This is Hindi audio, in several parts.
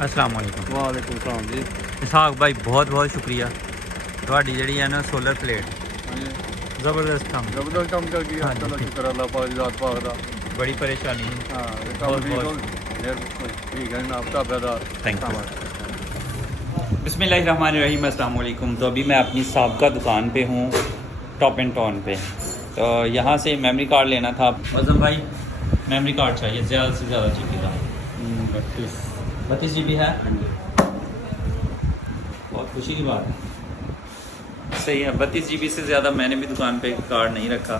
अस्सलाम वालेकुम। वालेकुम सलाम जी। इसहाक भाई बहुत बहुत शुक्रिया ਤੁਹਾਡੀ ਜਿਹੜੀ ਹੈ ਨਾ ਸੋਲਰ ਪਲੇਟ ਜ਼ਬਰਦਸਤ ਕੰਮ जबरदस्त काम कर दिया। हाँ जी। चलो शुक्र अल्लाह पाक ज़ात पाक दा। बड़ी परेशानी है। हाँ ये काम बहुत ठीक हो बहुत फिर ठीक है ना ताबेदार। Thank you. बिस्मिल्लाहिर्रहमानिर्रहीम, अस्सलाम वालेकुम। तो अभी मैं अपनी साबका दुकान पे हूँ, टॉप एंड टाउन पे। तो यहाँ से मेमोरी कार्ड लेना था। मज़म भाई मेमोरी कार्ड चाहिए ज़्यादा से ज़्यादा GB का। 32 GB है। बहुत खुशी की बात है। सही है, 32 GB से ज़्यादा मैंने भी दुकान पे कार्ड नहीं रखा।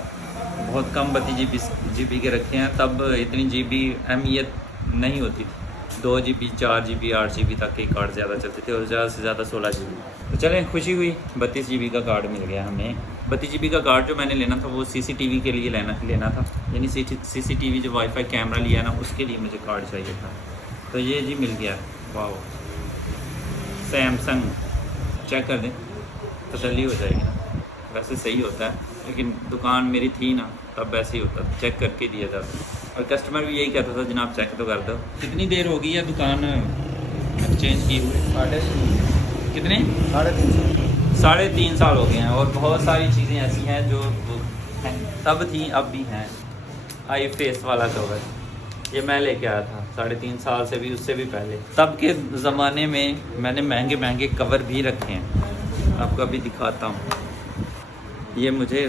बहुत कम 32 GB के रखे हैं, तब इतनी GB अहमियत नहीं होती थी। 2 GB 4 GB 8 GB तक के कार्ड ज़्यादा चलते थे और ज़्यादा से ज़्यादा 16 GB। तो चलें, खुशी हुई 32 GB का कार्ड मिल गया हमें। 32 GB का कार्ड जो मैंने लेना था वो CCTV के लिए लेना था, यानी CCTV जो वाईफाई कैमरा लिया ना उसके लिए मुझे कार्ड चाहिए था। तो ये जी मिल गया। वाह, सैमसंग चेक कर दें, तसल्ली हो जाएगी ना। वैसे सही होता है, लेकिन दुकान मेरी थी ना तब ऐसे ही होता था, चेक करके दिया जाता। और कस्टमर भी यही कहता था, जनाब चेक तो कर दो। कितनी देर हो गई है दुकान एक्सचेंज की हुए? कितने? 3.5 साल हो गए हैं। और बहुत सारी चीज़ें ऐसी हैं जो तब थी अब भी हैं। आई फेस वाला कवर ये मैं लेके आया था 3.5 साल से भी, उससे भी पहले। तब के ज़माने में मैंने महंगे महंगे कवर भी रखे हैं, आपको अभी दिखाता हूँ। ये मुझे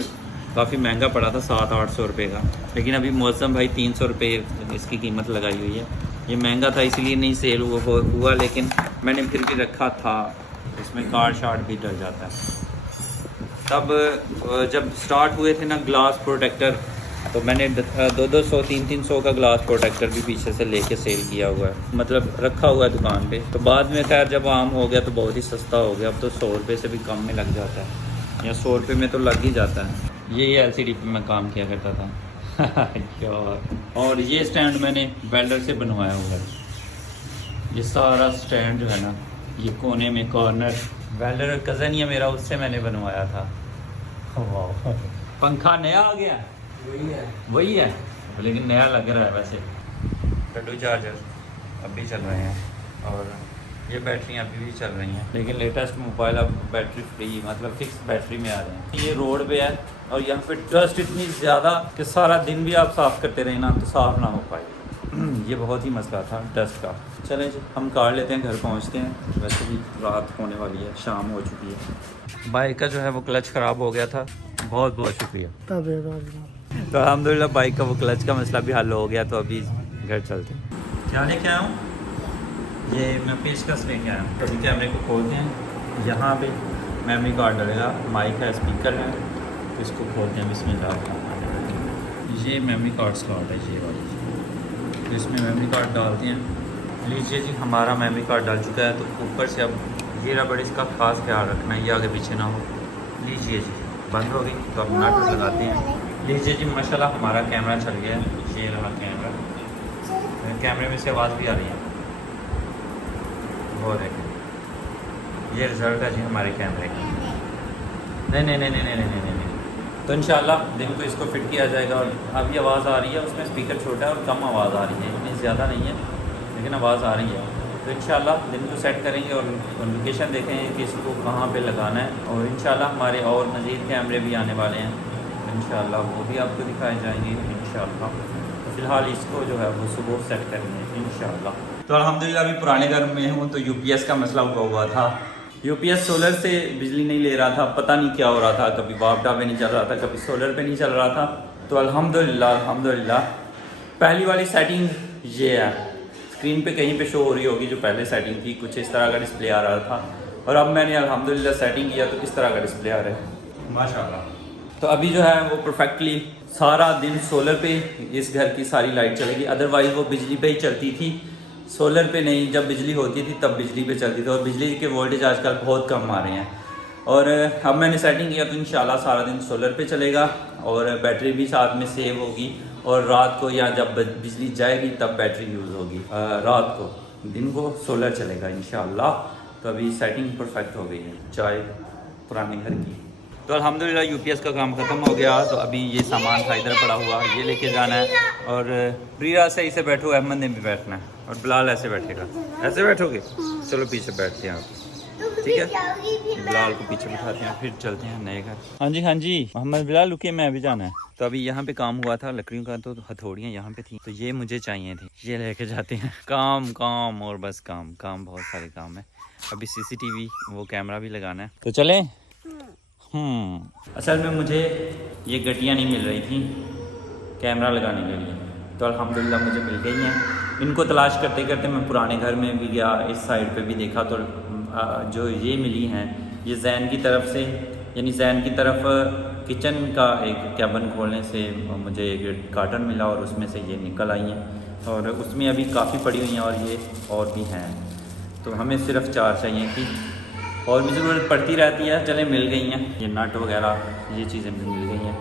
काफ़ी महंगा पड़ा था, 700-800 रुपये का, लेकिन अभी मौसम भाई 300 रुपये इसकी कीमत लगाई हुई है। ये महंगा था इसलिए नहीं सेल हुआ, लेकिन मैंने फिर भी रखा था। इसमें कार्ड शार्ड भी डल जाता है। तब जब स्टार्ट हुए थे ना ग्लास प्रोटेक्टर, तो मैंने 200-200 300 का ग्लास प्रोटेक्टर भी पीछे से लेके सेल किया हुआ है, मतलब रखा हुआ है दुकान पे। तो बाद में खैर जब आम हो गया तो बहुत ही सस्ता हो गया। अब तो 100 रुपये से भी कम में लग जाता है, या 100 रुपये में तो लग ही जाता है। ये LCD पे मैं काम किया करता था। यार, और ये स्टैंड मैंने वेल्डर से बनवाया हुआ है। ये सारा स्टैंड जो है ना, ये कोने में कॉर्नर वेल्डर कज़न ही है मेरा, उससे मैंने बनवाया था। वाह, पंखा नया आ गया। वही है, लेकिन नया लग रहा है वैसे। टड्डू चार्जर अभी चल रहे हैं, और ये बैटरियाँ अभी भी चल रही हैं, लेकिन लेटेस्ट मोबाइल अब बैटरी फ्री, मतलब फिक्स बैटरी में आ रहे हैं। ये रोड पे है और यहाँ पे डस्ट इतनी ज़्यादा कि सारा दिन भी आप साफ़ करते रहे ना तो साफ़ ना हो पाए। ये बहुत ही मसला था डस्ट का। चलें जी, हम कार लेते हैं, घर पहुँचते हैं। वैसे भी रात होने वाली है, शाम हो चुकी है। बाइक का जो है वो क्लच ख़राब हो गया था। बहुत बहुत शुक्रिया। तो अल्हम्दुलिल्लाह बाइक का वो क्लच का मसला भी हल हो गया। तो अभी घर चलते हैं। क्या लेके आया हूँ? ये मैं पेशकश लेके आया हूँ। अभी कैमरे को खोलते हैं। यहाँ पे मेमोरी कार्ड डलेगा, माइक है, स्पीकर है, तो इसको खोलते हैं। बिस्मिल्लाह। ये मेमोरी कार्ड स्लॉट है, ये वाली। तो इसमें मेमोरी कार्ड डालते हैं। लीजिए जी, हमारा मेमोरी कार्ड डल चुका है। तो ऊपर से अब ये रबड़, इसका खास ख्याल रखना है, ये आगे पीछे ना हो। लीजिए जी, बंद हो गई। तो अब नट लगाते हैं। लीजिए जी, माशाल्लाह हमारा कैमरा चल गया है। ये रहा कैमरा। कैमरे में से आवाज़ भी आ रही है, वो देखें। ये रिज़ल्ट है जी हमारे कैमरे का। नहीं। तो इंशाल्लाह दिन को इसको फिट किया जाएगा। और अभी आवाज़ आ रही है, उसमें स्पीकर छोटा है और कम आवाज़ आ रही है, इतनी ज़्यादा नहीं है, लेकिन आवाज़ आ रही है। तो इंशाल्लाह दिन को सेट करेंगे और लोकेशन देखेंगे कि इसको कहाँ पे लगाना है। और इंशाल्लाह हमारे और मज़ीद कैमरे भी आने वाले हैं, इंशाल्लाह वो भी आपको दिखाए जाएंगे इंशाल्लाह। तो फ़िलहाल इसको जो है वो सुबह सेट करेंगे इंशाल्लाह। तो अल्हम्दुलिल्लाह अभी पुराने घर में हूँ। तो UPS का मसला हुआ था। UPS सोलर से बिजली नहीं ले रहा था, पता नहीं क्या हो रहा था। कभी वापडा पे नहीं चल रहा था, कभी सोलर पे नहीं चल रहा था। तो अल्हम्दुलिल्लाह पहली वाली सेटिंग ये है। स्क्रीन पे कहीं पे शो हो रही होगी, जो पहले सेटिंग थी कुछ इस तरह का डिस्प्ले आ रहा था। और अब मैंने अल्हम्दुलिल्लाह सेटिंग किया तो इस तरह का डिस्प्ले आ रहा है, माशाल्लाह। तो अभी जो है वो परफेक्टली सारा दिन सोलर पे इस घर की सारी लाइट चलेगी। अदरवाइज़ वो बिजली पे ही चलती थी, सोलर पे नहीं। जब बिजली होती थी तब बिजली पे चलती थी, और बिजली के वोल्टेज आजकल बहुत कम आ रहे हैं। और अब मैंने सेटिंग किया तो इंशाल्लाह सारा दिन सोलर पे चलेगा और बैटरी भी साथ में सेव होगी। और रात को या जब बिजली जाएगी तब बैटरी यूज़ होगी रात को। दिन को सोलर चलेगा इंशाल्लाह। तो अभी सेटिंग परफेक्ट हो गई है, चाय पुराने घर की। तो अल्हम्दुलिल्लाह यूपीएस का काम ख़त्म हो गया। तो अभी ये सामान था इधर पड़ा हुआ, ये लेके जाना है। और प्रिया सही से बैठो, अहमद ने भी बैठना है और बिलाल ऐसे बैठेगा। ऐसे बैठोगे? चलो पीछे बैठते हैं आप, ठीक है। बिलाल को पीछे बिठाते हैं, फिर चलते हैं नए घर। हाँ जी हाँ जी, मोहम्मद बिलाल रुकिए, मैं अभी जाना है। तो अभी यहाँ पे काम हुआ था लकड़ियों का, तो हथौड़ियाँ यहाँ पे थी, तो ये मुझे चाहिए थी, ये लेके जाते हैं। काम काम और बस काम काम, बहुत सारे काम है। अभी सीसीटीवी वो कैमरा भी लगाना है, तो चलें। असल में मुझे ये गड्डियाँ नहीं मिल रही थी कैमरा लगाने के लिए, तो अल्हम्दुलिल्लाह मुझे मिल गई हैं। इनको तलाश करते करते मैं पुराने घर में भी गया, इस साइड पे भी देखा, तो जो ये मिली हैं ये जैन की तरफ से, यानी जैन की तरफ किचन का एक कैबिन खोलने से मुझे एक कार्टन मिला और उसमें से ये निकल आई हैं। और उसमें अभी काफ़ी पड़ी हुई हैं और ये और भी हैं, तो हमें सिर्फ 4 चाहिए थी, और भी ज़रूरत पड़ती रहती है। चले मिल गई हैं, ये नट वगैरह ये चीज़ें भी मिल गई हैं।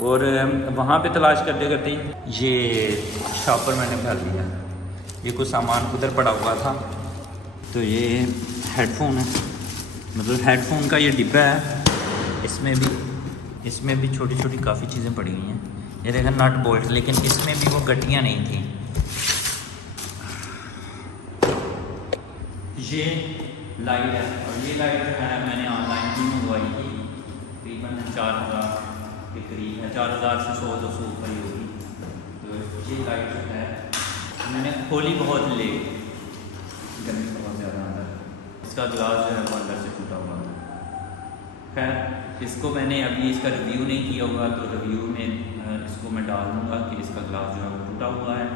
और वहाँ पे तलाश करते करते ये शॉपर मैंने भर लिया, ये कुछ सामान उधर पड़ा हुआ था। तो ये हेडफोन है, मतलब हेडफोन का ये डिब्बा है, इसमें भी छोटी छोटी काफ़ी चीज़ें पड़ी हुई हैं। ये देखा नट बोल्ट, लेकिन इसमें भी वो गड्डियाँ नहीं थी। ये लाइट है, और ये लाइट जो है मैंने ऑनलाइन भी मंगवाई थी, तकरीबन 4000 के करीब है, 4000 से 100-200 ऊपर ही होगी। तो ये लाइट जो है मैंने खोली बहुत लेट, गर्मी बहुत ज़्यादा अंदर, इसका ग्लास जो है वो अंदर से टूटा हुआ था। खैर इसको मैंने अभी इसका रिव्यू नहीं किया होगा, तो रिव्यू में इसको मैं डाल दूँगा कि इसका ग्लास जो है वो टूटा हुआ है।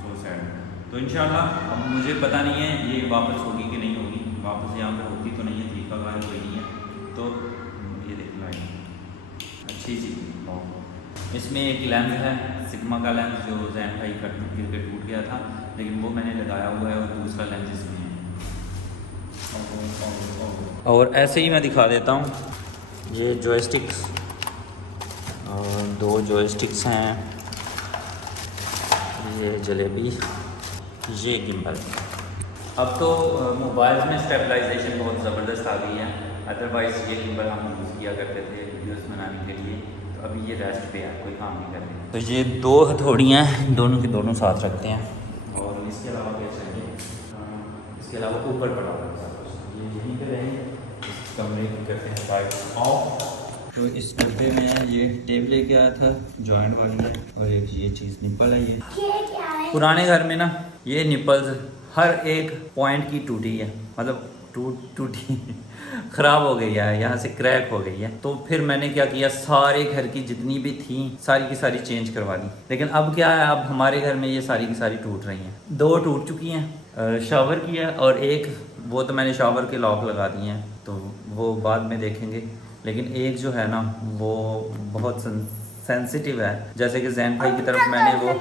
So sad. तो इंशाल्लाह अब मुझे पता नहीं है ये वापस होगी कि नहीं होगी, वापस यहाँ पे होती तो नहीं है, ठीक का गाड़ी कोई नहीं है। तो ये देख लाइट अच्छी चीज़, इसमें एक लेंस है सिग्मा का लेंस, जो जैन भाई का गिर के टूट गया था, लेकिन वो मैंने लगाया हुआ है, और दूसरा लेंस इसमें है। और ऐसे ही मैं दिखा देता हूँ, ये जॉयस्टिक्स, और 2 जॉयस्टिक्स हैं, ये जलेबी, ये गिम्बल। अब तो मोबाइल्स में स्टेबलाइजेशन बहुत ज़बरदस्त आ गई है, अदरवाइज़ ये गिम्बल हम यूज़ किया करते थे वीडियोस बनाने के लिए, तो अभी ये रेस्ट पे है, कोई काम नहीं कर रहे। तो ये 2 हथौड़ियाँ दोनों के दोनों साथ रखते हैं, और इसके अलावा क्या चाहिए, इसके अलावा ऊपर पड़ा हुआ है, ये यहीं पे रहेंगे। इस कमरे को कहते हैं बाइक ऑफ। तो इस डब्बे में ये टेप लेके आया था जॉइंट वाली है, और एक ये चीज़ निप्पल है। ये पुराने घर में ना ये निप्पल्स हर एक पॉइंट की टूटी है, मतलब टूटी ख़राब हो गई है, यहाँ से क्रैक हो गई है। तो फिर मैंने क्या किया, सारे घर की जितनी भी थी सारी की सारी चेंज करवा दी। लेकिन अब क्या है, अब हमारे घर में ये सारी की सारी टूट रही हैं। 2 टूट चुकी हैं, शावर की है, और एक वो तो मैंने शावर के लॉक लगा दिए हैं, तो वो बाद में देखेंगे। लेकिन एक जो है ना वो बहुत सेंसिटिव है, जैसे कि जैन भाई की तरफ मैंने वो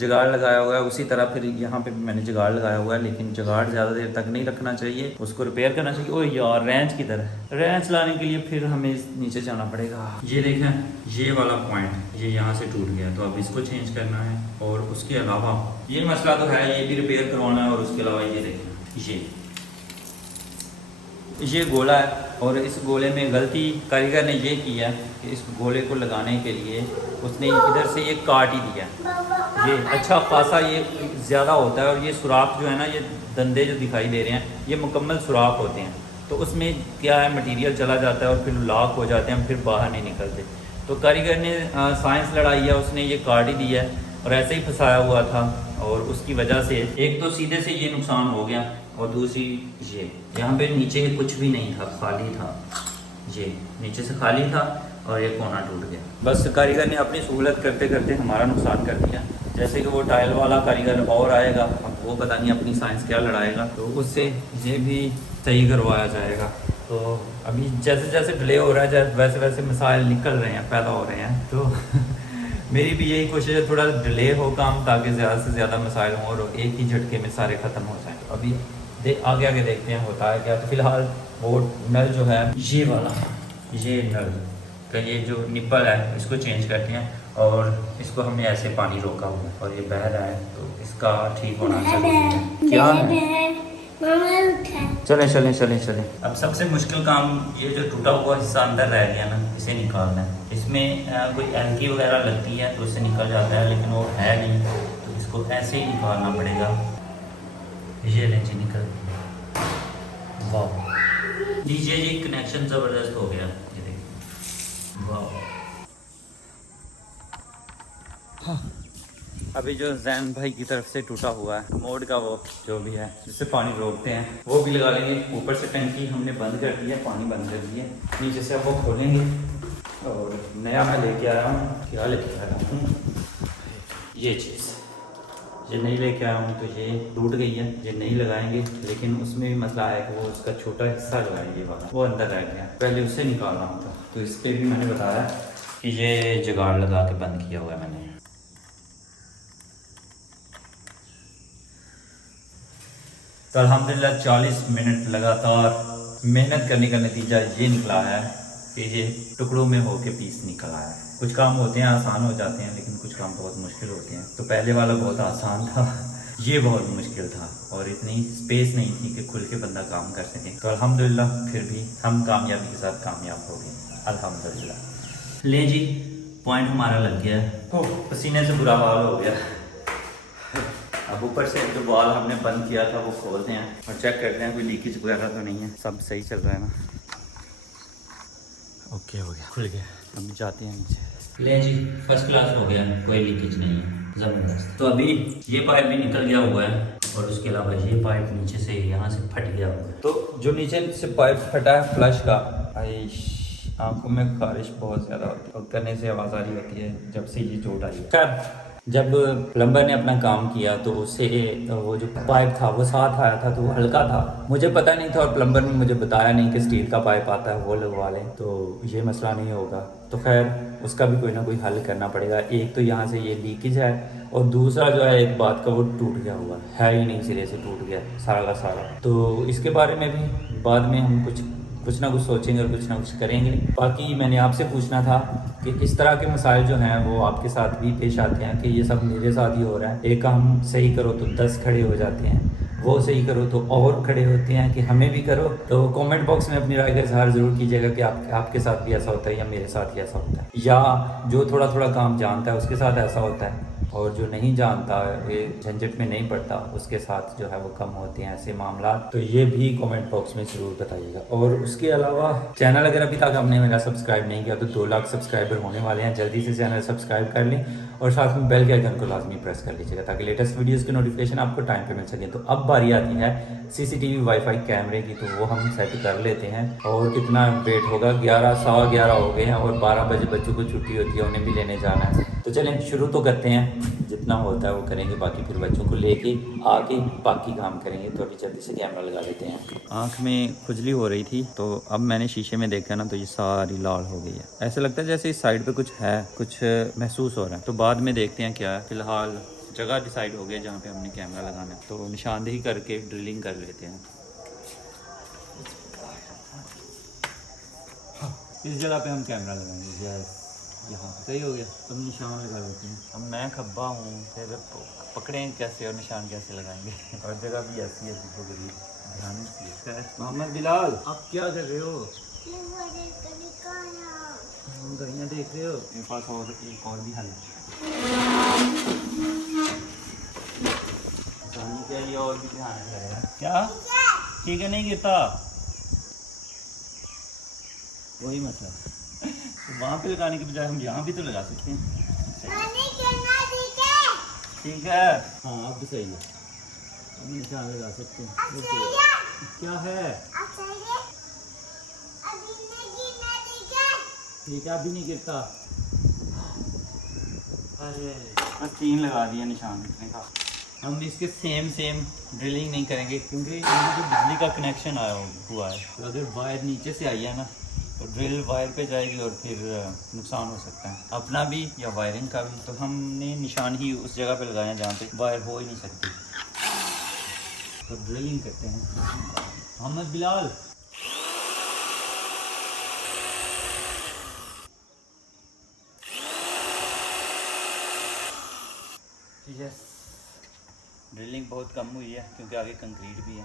जुगाड़ लगाया हुआ है, उसी तरह फिर यहाँ पे भी मैंने जुगाड़ लगाया हुआ है। लेकिन जुगाड़ ज़्यादा देर तक नहीं रखना चाहिए, उसको रिपेयर करना चाहिए। ओ यार रेंच की तरह, रेंच लाने के लिए फिर हमें नीचे जाना पड़ेगा। ये देखें, ये वाला पॉइंट ये यहाँ से टूट गया, तो अब इसको चेंज करना है। और उसके अलावा ये मसला तो है, ये भी रिपेयर करवाना है। और उसके अलावा ये देखें, ये गोला है, और इस गोले में गलती कारीगर ने ये की है कि इस गोले को लगाने के लिए उसने इधर से ये काट ही दिया। ये अच्छा खासा ये ज़्यादा होता है, और ये सुराख जो है ना, ये दंदे जो दिखाई दे रहे हैं ये मुकम्मल सुराख होते हैं। तो उसमें क्या है, मटेरियल चला जाता है और फिर लॉक हो जाते हैं, फिर बाहर नहीं निकलते। तो कारीगर ने साइंस लड़ाई है, उसने ये काट ही दिया है, और ऐसे ही फंसाया हुआ था। और उसकी वजह से एक तो सीधे से ये नुकसान हो गया, और दूसरी ये यहाँ पे नीचे कुछ भी नहीं था, खाली था, ये नीचे से खाली था, और ये कोना टूट गया। बस कारीगर ने अपनी सहूलत करते करते हमारा नुकसान कर दिया। जैसे कि वो टाइल वाला कारीगर और आएगा, अब वो पता नहीं अपनी साइंस क्या लड़ाएगा, तो उससे ये भी सही करवाया जाएगा। तो अभी जैसे जैसे डिले हो रहा है, वैसे वैसे मसाइल निकल रहे हैं, पैदा हो रहे हैं। तो मेरी भी यही कोशिश है, थोड़ा डिले हो काम, ताकि ज़्यादा से ज़्यादा मसाइल हों और एक ही झटके में सारे ख़त्म हो जाएँ। तो अभी आगे आगे देखते हैं होता है क्या। तो फिलहाल वो नल जो है, ये वाला, ये नल का ये जो निप्पल है, इसको चेंज करते हैं। और इसको हमने ऐसे पानी रोका हुआ है और ये बह रहा है, तो इसका ठीक होना चाहिए। क्या है चलें चलें चलें चलें। अब सबसे मुश्किल काम ये जो टूटा हुआ हिस्सा अंदर रह गया ना, इसे निकालना है। इसमें कोई एलकी वगैरह लगती है तो इससे निकल जाता है, लेकिन वो है नहीं, तो इसको ऐसे ही निकालना पड़ेगा। ये लें जी, निकल। वाह लीजिए जी, कनेक्शन ज़बरदस्त हो गया, ये देखिए। वाह। अभी जो जैन भाई की तरफ से टूटा हुआ है मोड का, वो जो भी है जिससे पानी रोकते हैं, वो भी लगा लेंगे। ऊपर से टंकी हमने बंद कर दी है, पानी बंद कर दिया है। नीचे से अब वो खोलेंगे। और नया मैं लेके आया हूँ, क्या लेके आया हूँ, ये चीज़ ये नहीं लेके आया हूँ, तो ये टूट गई है, ये नहीं लगाएंगे। लेकिन उसमें भी मसला आया कि वो उसका छोटा हिस्सा लगाएंगे वाला, वो अंदर रह गया, पहले उससे निकालना होता। तो इस पर भी मैंने बताया कि ये जुगाड़ लगा के बंद किया हुआ है मैंने। तो अल्हम्दुलिल्लाह 40 मिनट लगातार मेहनत करने का नतीजा ये निकला है कि ये टुकड़ों में होके पीस निकल आया है। कुछ काम होते हैं आसान हो जाते हैं, लेकिन कुछ काम बहुत मुश्किल होते हैं। तो पहले वाला बहुत आसान था, ये बहुत मुश्किल था, और इतनी स्पेस नहीं थी कि खुल के बंदा काम कर सके। तो अल्हम्दुलिल्लाह फिर भी हम कामयाबी के साथ कामयाब हो गए, अल्हम्दुलिल्लाह। ले जी, पॉइंट हमारा लग गया है। तो पसीने से बुरा हाल हो गया। अब ऊपर से जो बॉल हमने बंद किया था वो खोलते हैं और चेक करते हैं कोई लीकेज वगैरह तो नहीं है। सब सही चल रहा है ना? ओके हो गया, खुल गया। अब जाते हैं नीचे। ले जी, फर्स्ट क्लास हो गया, कोई लीकेज नहीं है, ज़बरदस्त। तो अभी ये पाइप भी निकल गया हुआ है, और उसके अलावा ये पाइप नीचे से यहाँ से फट गया हुआ है। तो जो नीचे से पाइप फटा है फ्लश का, आंखों में खारिश बहुत ज़्यादा होती है और करने से आवाज़ आ रही होती है जब से ये चोट आई है। खैर, जब प्लम्बर ने अपना काम किया तो उससे वो जो पाइप था वो साथ आया था, तो वो हल्का था। मुझे पता नहीं था, और प्लम्बर ने मुझे बताया नहीं कि स्टील का पाइप आता है वो लगवा लें, तो ये मसला नहीं होगा। तो खैर उसका भी कोई ना कोई हल करना पड़ेगा। एक तो यहाँ से ये लीकेज है, और दूसरा जो है एक बात का, वो टूट गया हुआ है ही नहीं, सिरे से टूट गया सारा का सारा। तो इसके बारे में भी बाद में हम कुछ ना कुछ सोचेंगे और कुछ ना कुछ करेंगे। बाकी मैंने आपसे पूछना था कि इस तरह के मसाइल जो हैं वो आपके साथ भी पेश आते हैं कि ये सब मेरे साथ ही हो रहा है। एक काम सही करो तो 10 खड़े हो जाते हैं, वो सही करो तो और खड़े होते हैं कि हमें भी करो। तो कमेंट बॉक्स में अपनी राय का इजहार ज़रूर कीजिएगा कि आपके साथ भी ऐसा होता है या मेरे साथ ही ऐसा होता है, या जो थोड़ा थोड़ा काम जानता है उसके साथ ऐसा होता है, और जो नहीं जानता, ये झंझट में नहीं पड़ता, उसके साथ जो है वो कम होते हैं ऐसे मामला। तो ये भी कमेंट बॉक्स में ज़रूर बताइएगा। और उसके अलावा चैनल अगर अभी तक आपने मेरा सब्सक्राइब नहीं किया तो 2 लाख सब्सक्राइबर होने वाले हैं, जल्दी से चैनल सब्सक्राइब कर लें, और साथ में बेल के आइकन को लाजमी प्रेस कर लीजिएगा ताकि लेटेस्ट वीडियोज़ की नोटिफिकेशन आपको टाइम पर मिल सके। तो अब बारी आती है CCTV वाईफाई कैमरे की, तो वो हम सेट कर लेते हैं। और कितना वेट होगा, 11 सवा 11 हो गए हैं, और 12 बजे बच्चों को छुट्टी होती है, उन्हें भी लेने जाना है। तो चलें शुरू तो करते हैं, जितना होता है वो करेंगे, बाकी फिर बच्चों को लेके आके बाकी काम करेंगे। तो अभी जल्दी से कैमरा लगा लेते हैं। आँख में खुजली हो रही थी, तो अब मैंने शीशे में देखा ना, तो ये सारी लाल हो गई है। ऐसा लगता है जैसे इस साइड पे कुछ है, कुछ महसूस हो रहा है। तो बाद में देखते हैं क्या है। फिलहाल जगह डिसाइड हो गया जहाँ पे हमने कैमरा लगाना है, तो निशानदेही करके ड्रिलिंग कर लेते हैं। इस जगह पे हम कैमरा लगाएंगे। यहाँ सही हो गया, तुम निशान लगा लेते हैं। अब मैं खब्बा हूँ, फिर पकड़ें कैसे और निशान कैसे लगाएंगे। और जगह भी ऐसी है, को गरीब ध्यान से। मोहम्मद बिलाल, आप क्या कर रहे हो? गलियाँ देख रहे हो? मेरे पास और एक और भी हल है के लिए, और भी ध्यान करेगा। क्या ठीक है, नहीं गिरता, वही मसला। तो वहाँ पे लगाने के बजाय हम यहाँ भी तो लगा सकते हैं। ठीक है, हाँ अब भी सही है, अब निशान लगा सकते हैं। क्या है? ठीक है, अभी नहीं गिरता। अरे बस 3 लगा दिया निशान लिखने का। हम इसके सेम ड्रिलिंग नहीं करेंगे, क्योंकि यहाँ जो बिजली का कनेक्शन आया हुआ है, तो अगर वायर नीचे से आई है ना, तो ड्रिल वायर पे जाएगी और फिर नुकसान हो सकता है अपना भी या वायरिंग का भी। तो हमने निशान ही उस जगह पे लगाया जहाँ पे वायर हो ही नहीं सकती। तो ड्रिलिंग करते हैं। मोहम्मद बिलाल, यस, ड्रिलिंग बहुत कम हुई है क्योंकि आगे कंक्रीट भी है।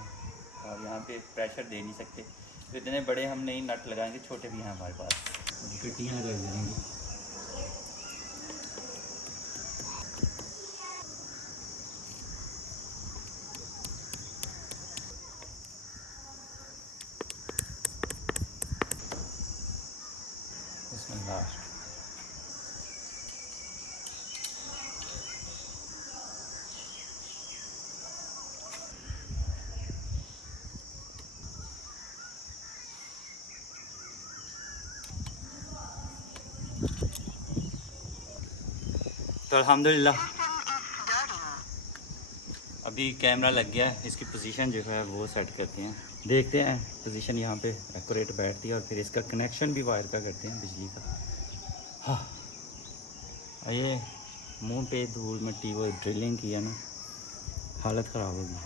और यहाँ पे प्रेशर दे नहीं सकते, तो इतने बड़े हम नहीं नट लगाएंगे, छोटे भी हैं हमारे पास, कटियाँ लग जाएंगी। बिस्मिल्लाह। तो अल्हम्दुलिल्लाह अभी कैमरा लग गया है, इसकी पोजीशन जो है वो सेट करते हैं, देखते हैं पोजीशन यहाँ पे एक्यूरेट बैठती है, और फिर इसका कनेक्शन भी वायर का करते हैं बिजली का। हाँ ये मुंह पे धूल मिट्टी वो ड्रिलिंग की है ना, हालत ख़राब हो गई।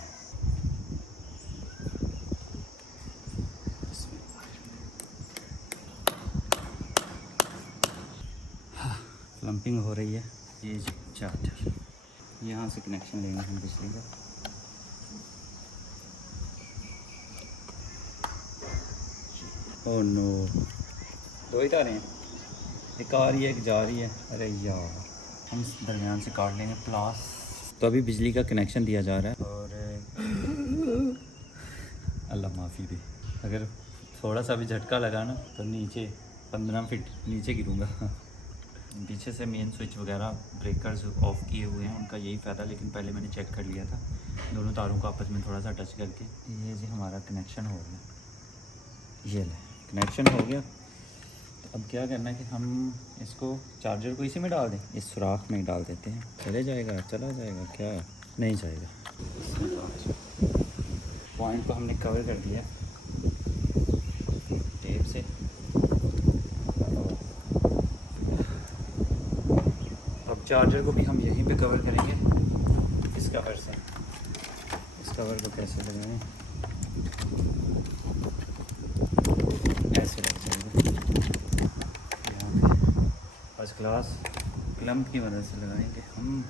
प्लम्पिंग हो रही है। ये चार्जर यहाँ से कनेक्शन लेंगे हम बिजली का। ओह नो, दो ही तारें हैं, एक आ रही है एक जा रही है। अरे यार, हम दरमियान से काट लेंगे प्लास। तो अभी बिजली का कनेक्शन दिया जा रहा है, और अल्लाह माफ़ी दे, अगर थोड़ा सा भी झटका लगा ना तो नीचे 15 फीट नीचे गिरूँगा। पीछे से मेन स्विच वगैरह ब्रेकर्स ऑफ किए हुए हैं, उनका यही फ़ायदा, लेकिन पहले मैंने चेक कर लिया था दोनों तारों को आपस में थोड़ा सा टच करके। ये जी हमारा कनेक्शन हो गया, ये ले कनेक्शन हो गया। तो अब क्या करना है कि हम इसको चार्जर को इसी में डाल दें, इस सुराख में डाल देते हैं। चले जाएगा, चला जाएगा, क्या नहीं जाएगा। पॉइंट को हमने कवर कर दिया टेप से। अब चार्जर को भी हम यहीं पे कवर करेंगे इस कवर से। इस कवर को कैसे लगाएं, ऐसे लग जाएगा यहाँ पे। फर्स्ट क्लास क्लम्प की मदद से लगाएंगे हम।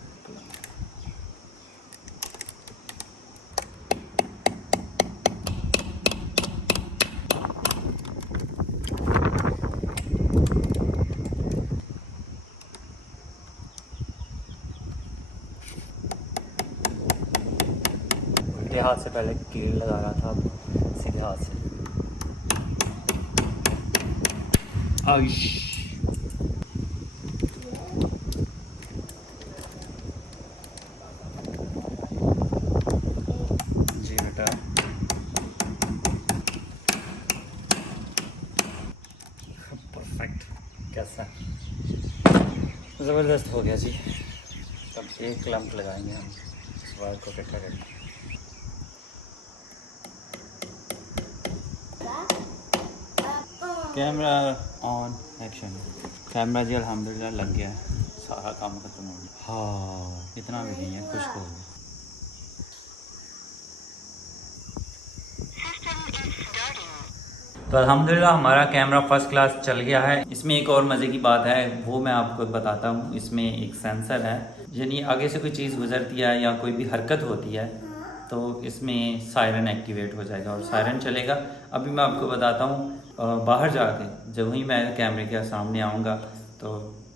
उल्टे हाथ से पहले कील लगा रहा था, अब सीधे हाथ से। आइश जी बेटा, परफेक्ट, कैसा ज़बरदस्त हो गया जी। अब एक क्लम्प लगाएंगे हम इस वायर को इकट्ठा करके। Camera on, action. कैमरा जी अल्हम्दुलिल्लाह लग गया है, सारा काम खत्म हो गया। हाँ इतना भी नहीं है, खुश हो गया। तो अल्हम्दुलिल्लाह हमारा कैमरा फर्स्ट क्लास चल गया है। इसमें एक और मज़े की बात है, वो मैं आपको बताता हूँ। इसमें एक सेंसर है, यानी आगे से कोई चीज़ गुजरती है या कोई भी हरकत होती है तो इसमें सायरन एक्टिवेट हो जाएगा और सायरन चलेगा। अभी मैं आपको बताता हूँ, बाहर जाके जब ही मैं कैमरे के सामने आऊँगा तो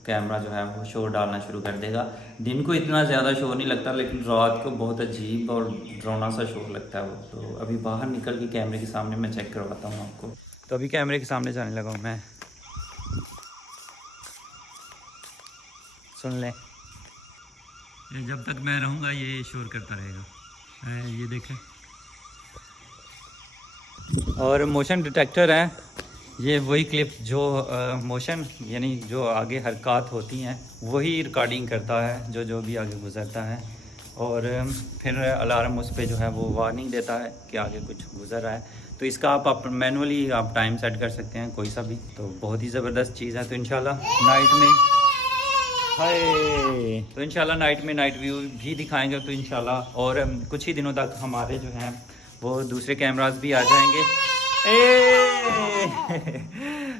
कैमरा जो है वो शोर डालना शुरू कर देगा। दिन को इतना ज़्यादा शोर नहीं लगता, लेकिन रात को बहुत अजीब और डरावना सा शोर लगता है वो। तो अभी बाहर निकल के कैमरे के सामने मैं चेक करवाता हूँ आपको। तो अभी कैमरे के सामने जाने लगा हूँ मैं। सुन लें, जब तक मैं रहूँगा ये शोर करता रहेगा। ये देखें, और मोशन डिटेक्टर है ये, वही क्लिप जो मोशन यानी जो आगे हरकत होती हैं वही रिकॉर्डिंग करता है, जो भी आगे गुजरता है। और फिर अलार्म उस पर जो है वो वार्निंग देता है कि आगे कुछ गुजर रहा है। तो इसका आप मैनुअली आप टाइम सेट कर सकते हैं कोई सा भी। तो बहुत ही ज़बरदस्त चीज़ है। तो इंशाल्लाह नाइट में नाइट में नाइट व्यू भी दिखाएंगे। तो इंशाल्लाह और कुछ ही दिनों तक हमारे जो हैं वो दूसरे कैमरास भी आ जाएंगे।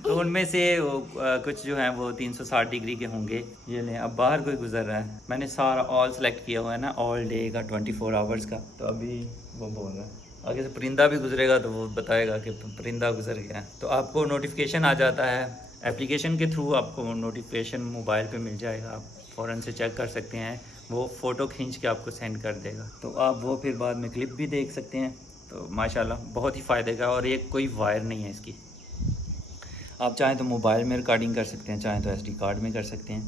तो उनमें से कुछ जो हैं वो 360 डिग्री के होंगे। ये लें, अब बाहर कोई गुजर रहा है, मैंने सारा ऑल सेलेक्ट किया हुआ है ना, ऑल डे का 24 आवर्स का। तो अभी वो बोल रहा है आगे से परिंदा भी गुजरेगा तो वो बताएगा कि परिंदा गुजर गया। तो आपको नोटिफिकेशन आ जाता है एप्लीकेशन के थ्रू, आपको नोटिफिकेशन मोबाइल पे मिल जाएगा, आप फ़ौरन से चेक कर सकते हैं। वो फ़ोटो खींच के आपको सेंड कर देगा, तो आप वो फिर बाद में क्लिप भी देख सकते हैं। तो माशाल्लाह बहुत ही फ़ायदे का, और ये कोई वायर नहीं है इसकी। आप चाहें तो मोबाइल में रिकॉर्डिंग कर सकते हैं, चाहें तो SD कार्ड में कर सकते हैं,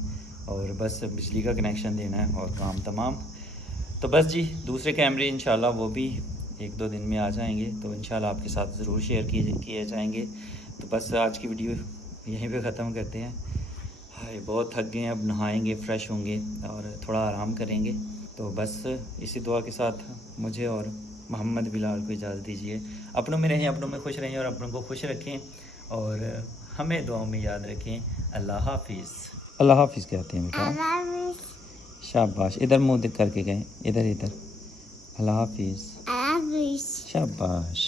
और बस बिजली का कनेक्शन देना है और काम तमाम। तो बस जी, दूसरे कैमरे इंशाल्लाह वो भी 1-2 दिन में आ जाएंगे, तो इंशाल्लाह आपके साथ ज़रूर शेयर किए जाएंगे। तो बस आज की वीडियो यहीं पे ख़त्म करते हैं। हाय बहुत थक गए हैं, अब नहाएंगे, फ्रेश होंगे और थोड़ा आराम करेंगे। तो बस इसी दुआ के साथ मुझे और मोहम्मद बिलाल को इजाज़त दीजिए। अपनों में रहें, अपनों में खुश रहें और अपनों को खुश रखें, और हमें दुआओं में याद रखें। अल्लाह हाफिज़। अल्लाह हाफिज़ कहते हैं बेटा, शाबाश। इधर मुँह करके गए, इधर इधर। अल्लाह हाफिज़, शाबाश।